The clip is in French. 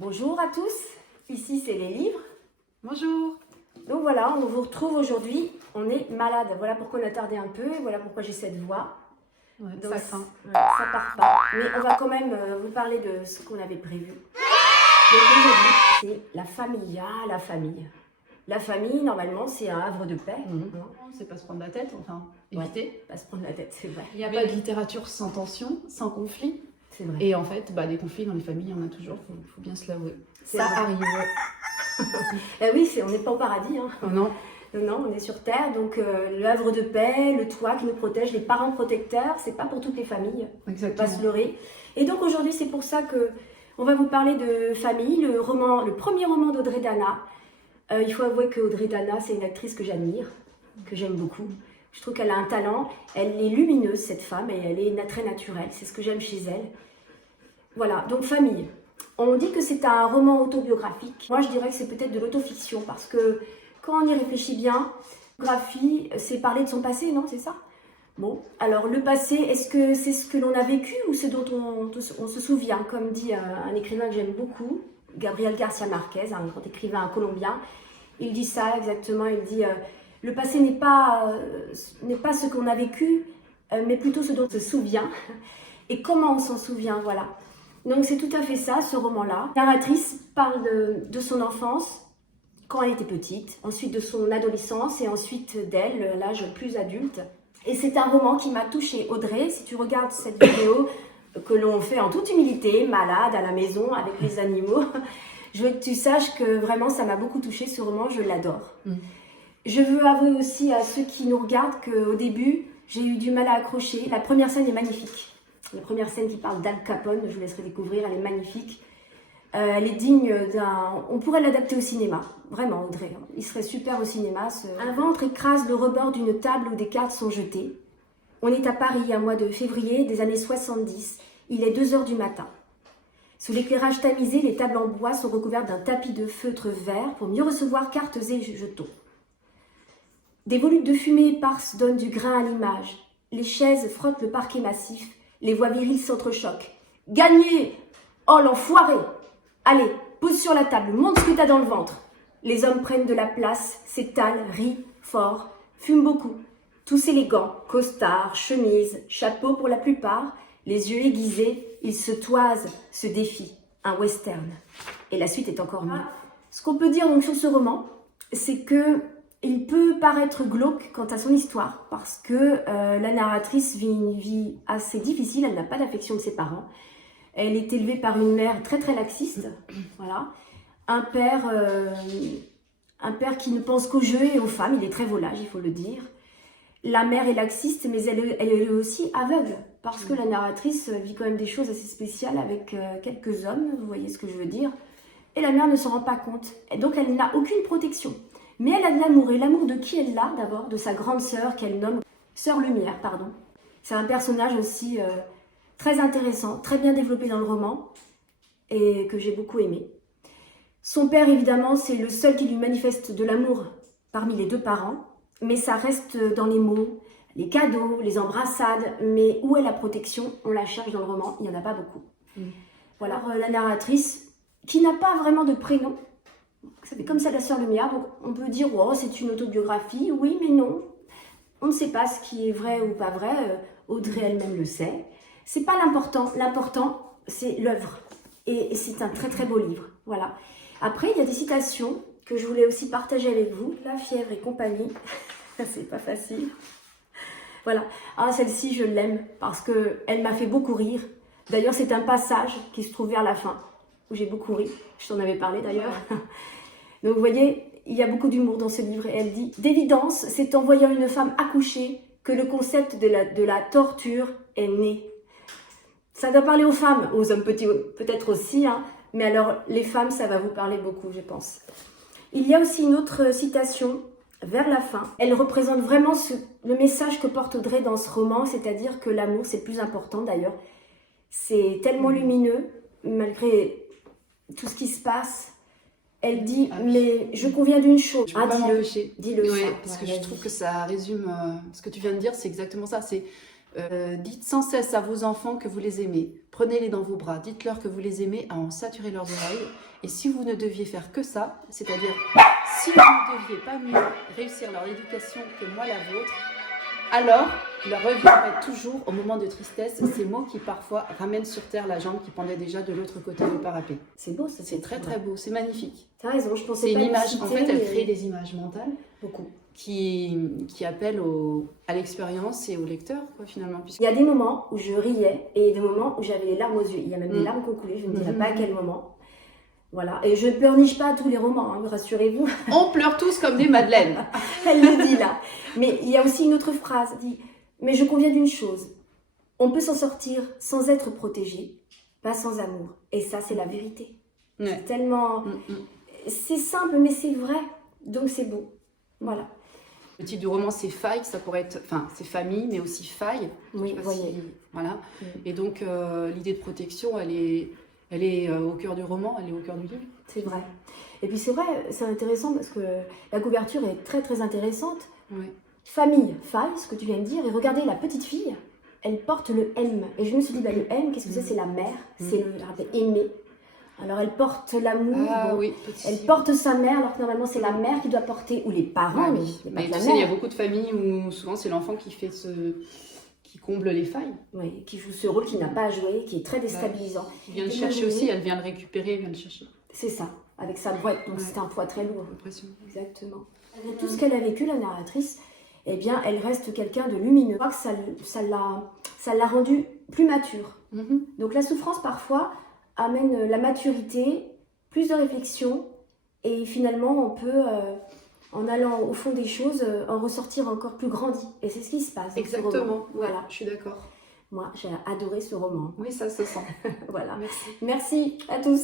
Bonjour à tous, ici c'est les livres. Bonjour. Donc voilà, on vous retrouve aujourd'hui, on est malade. Voilà pourquoi on a tardé un peu et voilà pourquoi j'ai cette voix. Ouais, Donc, ça craint. ça part pas. Mais on va quand même vous parler de ce qu'on avait prévu. Donc aujourd'hui, c'est la famille. Ah, la famille. La famille, normalement, c'est un havre de paix. Non, c'est pas se prendre la tête, enfin, éviter. Pas se prendre la tête, c'est vrai. Il n'y a pas de littérature sans tension, sans conflit. C'est vrai. Et en fait, des conflits dans les familles, il y en a toujours, faut bien se l'avouer. C'est Ça vrai. arrive. Oui, on n'est pas au paradis. Hein. Non. Non, on est sur Terre, donc le havre de paix, le toit qui nous protège, les parents protecteurs, c'est pas pour toutes les familles. Exactement. Pas se leurrer. Et donc aujourd'hui, c'est pour ça que on va vous parler de famille, le premier roman d'Audrey Dana. Il faut avouer que Audrey Dana, c'est une actrice que j'admire, que j'aime beaucoup. Je trouve qu'elle a un talent, elle est lumineuse cette femme et elle est très naturelle, c'est ce que j'aime chez elle. Voilà, donc famille. On dit que c'est un roman autobiographique. Moi, je dirais que c'est peut-être de l'autofiction parce que quand on y réfléchit bien, biographie, c'est parler de son passé, non? C'est ça? Bon, alors le passé, est-ce que c'est ce que l'on a vécu ou ce dont on se souvient? Comme dit un écrivain que j'aime beaucoup, Gabriel Garcia Marquez, un grand écrivain colombien, il dit ça exactement, il dit le passé n'est pas ce qu'on a vécu, mais plutôt ce dont on se souvient et comment on s'en souvient, voilà. Donc c'est tout à fait ça, ce roman-là. La narratrice parle de son enfance, quand elle était petite, ensuite de son adolescence et ensuite d'elle, l'âge plus adulte. Et c'est un roman qui m'a touchée. Audrey, si tu regardes cette vidéo que l'on fait en toute humilité, malade, à la maison, avec les animaux, je veux que tu saches que vraiment ça m'a beaucoup touchée, ce roman, je l'adore. Je veux avouer aussi à ceux qui nous regardent qu'au début, j'ai eu du mal à accrocher. La première scène est magnifique. La première scène qui parle d'Al Capone, je vous laisserai découvrir, elle est magnifique. Elle est digne d'un... On pourrait l'adapter au cinéma, vraiment Audrey. Il serait super au cinéma. Un ventre écrase le rebord d'une table où des cartes sont jetées. On est à Paris, un mois de février des années 70. Il est 2 heures du matin. Sous l'éclairage tamisé, les tables en bois sont recouvertes d'un tapis de feutre vert pour mieux recevoir cartes et jetons. Des volutes de fumée éparses donnent du grain à l'image. Les chaises frottent le parquet massif. Les voix viriles s'entrechoquent. « Gagné ! Oh l'enfoiré ! Allez, pose sur la table, montre ce que t'as dans le ventre. » Les hommes prennent de la place, s'étalent, rient fort, fument beaucoup. Tous élégants, costards, chemises, chapeaux pour la plupart, les yeux aiguisés, ils se toisent, se défient. Un western. Et la suite est encore mieux. Ce qu'on peut dire donc sur ce roman, c'est que il peut paraître glauque quant à son histoire, parce que la narratrice vit une vie assez difficile, elle n'a pas d'affection de ses parents. Elle est élevée par une mère très très laxiste, voilà. Un père qui ne pense qu'aux jeux et aux femmes, il est très volage, il faut le dire. La mère est laxiste, mais elle est aussi aveugle, parce que la narratrice vit quand même des choses assez spéciales avec quelques hommes, vous voyez ce que je veux dire. Et la mère ne s'en rend pas compte, et donc elle n'a aucune protection. Mais elle a de l'amour, et l'amour de qui elle l'a d'abord? De sa grande sœur qu'elle nomme Sœur Lumière, pardon. C'est un personnage aussi très intéressant, très bien développé dans le roman, et que j'ai beaucoup aimé. Son père, évidemment, c'est le seul qui lui manifeste de l'amour parmi les 2 parents, mais ça reste dans les mots, les cadeaux, les embrassades, mais où est la protection? On la cherche dans le roman, il n'y en a pas beaucoup. Voilà, la narratrice, qui n'a pas vraiment de prénom, ça fait comme ça la Sœur Lumière, donc on peut dire oh, c'est une autobiographie, oui mais non. On ne sait pas ce qui est vrai ou pas vrai, Audrey elle-même le sait. C'est pas l'important, l'important c'est l'œuvre. Et c'est un très très beau livre, voilà. Après il y a des citations que je voulais aussi partager avec vous. La fièvre et compagnie, c'est pas facile. Voilà, ah celle-ci je l'aime parce qu'elle m'a fait beaucoup rire. D'ailleurs c'est un passage qui se trouve vers la fin, où j'ai beaucoup ri, je t'en avais parlé d'ailleurs. Donc vous voyez, il y a beaucoup d'humour dans ce livre et elle dit « D'évidence, c'est en voyant une femme accoucher que le concept de la torture est né. » Ça doit parler aux femmes, aux hommes peut-être aussi, hein, mais alors les femmes, ça va vous parler beaucoup, je pense. Il y a aussi une autre citation vers la fin. Elle représente vraiment le message que porte Audrey dans ce roman, c'est-à-dire que l'amour, c'est le plus important d'ailleurs. C'est tellement lumineux, malgré tout ce qui se passe. Elle dit, mais je conviens d'une chose. Je peux pas m'empêcher. Dis-le. Ouais, parce que je trouve que ça résume ce que tu viens de dire, c'est exactement ça. C'est Dites sans cesse à vos enfants que vous les aimez. Prenez-les dans vos bras. Dites-leur que vous les aimez à en saturer leurs oreilles. Et si vous ne deviez faire que ça, c'est-à-dire si vous ne deviez pas mieux réussir leur éducation que moi la vôtre, alors leur reviendraient toujours au moment de tristesse ces mots qui parfois ramènent sur terre la jambe qui pendait déjà de l'autre côté du parapet. C'est beau, ça. C'est très très beau, c'est magnifique. T'as raison, je pensais C'est pas une le image, citer, en fait elle mais crée des images mentales beaucoup. qui appellent à l'expérience et au lecteur quoi, finalement. Il y a des moments où je riais et des moments où j'avais les larmes aux yeux. Il y a même des Mm. larmes qui ont coulé, je ne dirai pas à quel moment. Voilà, et je ne pleurniche pas tous les romans, hein, rassurez-vous. On pleure tous comme des madeleines. Elle le dit là. Mais il y a aussi une autre phrase, elle dit « Mais je conviens d'une chose, on peut s'en sortir sans être protégé, pas sans amour. » Et ça, c'est la vérité. Ouais. C'est tellement... C'est simple, mais c'est vrai. Donc c'est beau. Voilà. Le titre du roman, c'est Faille, ça pourrait être... Enfin, c'est famille, mais aussi faille. Oui, Je sais pas voyez. si- Voilà. Mm. Et donc, l'idée de protection, elle est au cœur du roman, elle est au cœur du livre. C'est vrai. Et puis c'est vrai, c'est intéressant parce que la couverture est très très intéressante. Ouais. Famille, faille, ce que tu viens de dire. Et regardez, la petite fille, elle porte le M. Et je me suis dit, bah, le M, qu'est-ce que c'est? C'est la mère. C'est le verbe aimer. Alors elle porte l'amour. Ah bon, oui, petit. elle porte sa mère, alors que normalement c'est la mère qui doit porter, ou les parents, Ah mais oui. c'est pas Mais que tu la sais, il y a mère. beaucoup de familles où souvent c'est l'enfant qui fait qui comble les failles, Oui, qui joue ce rôle qu'il n'a pas à jouer, qui est très déstabilisant. qui vient le Et chercher vous aussi, voyez, elle vient le récupérer, elle vient le chercher. c'est ça, avec sa boîte, donc Ouais. c'est un poids très lourd. L'impression. Exactement. Avec tout ce qu'elle a vécu, la narratrice, eh bien, elle reste quelqu'un de lumineux. Je crois que ça l'a rendue plus mature. Mhm. Donc la souffrance, parfois, amène la maturité, plus de réflexion, et finalement, on peut, en allant au fond des choses, en ressortir encore plus grandi. Et c'est ce qui se passe dans ce roman. Exactement, Voilà. je suis d'accord. Moi, j'ai adoré ce roman. Oui, ça se sent. Voilà. Merci. Merci à tous.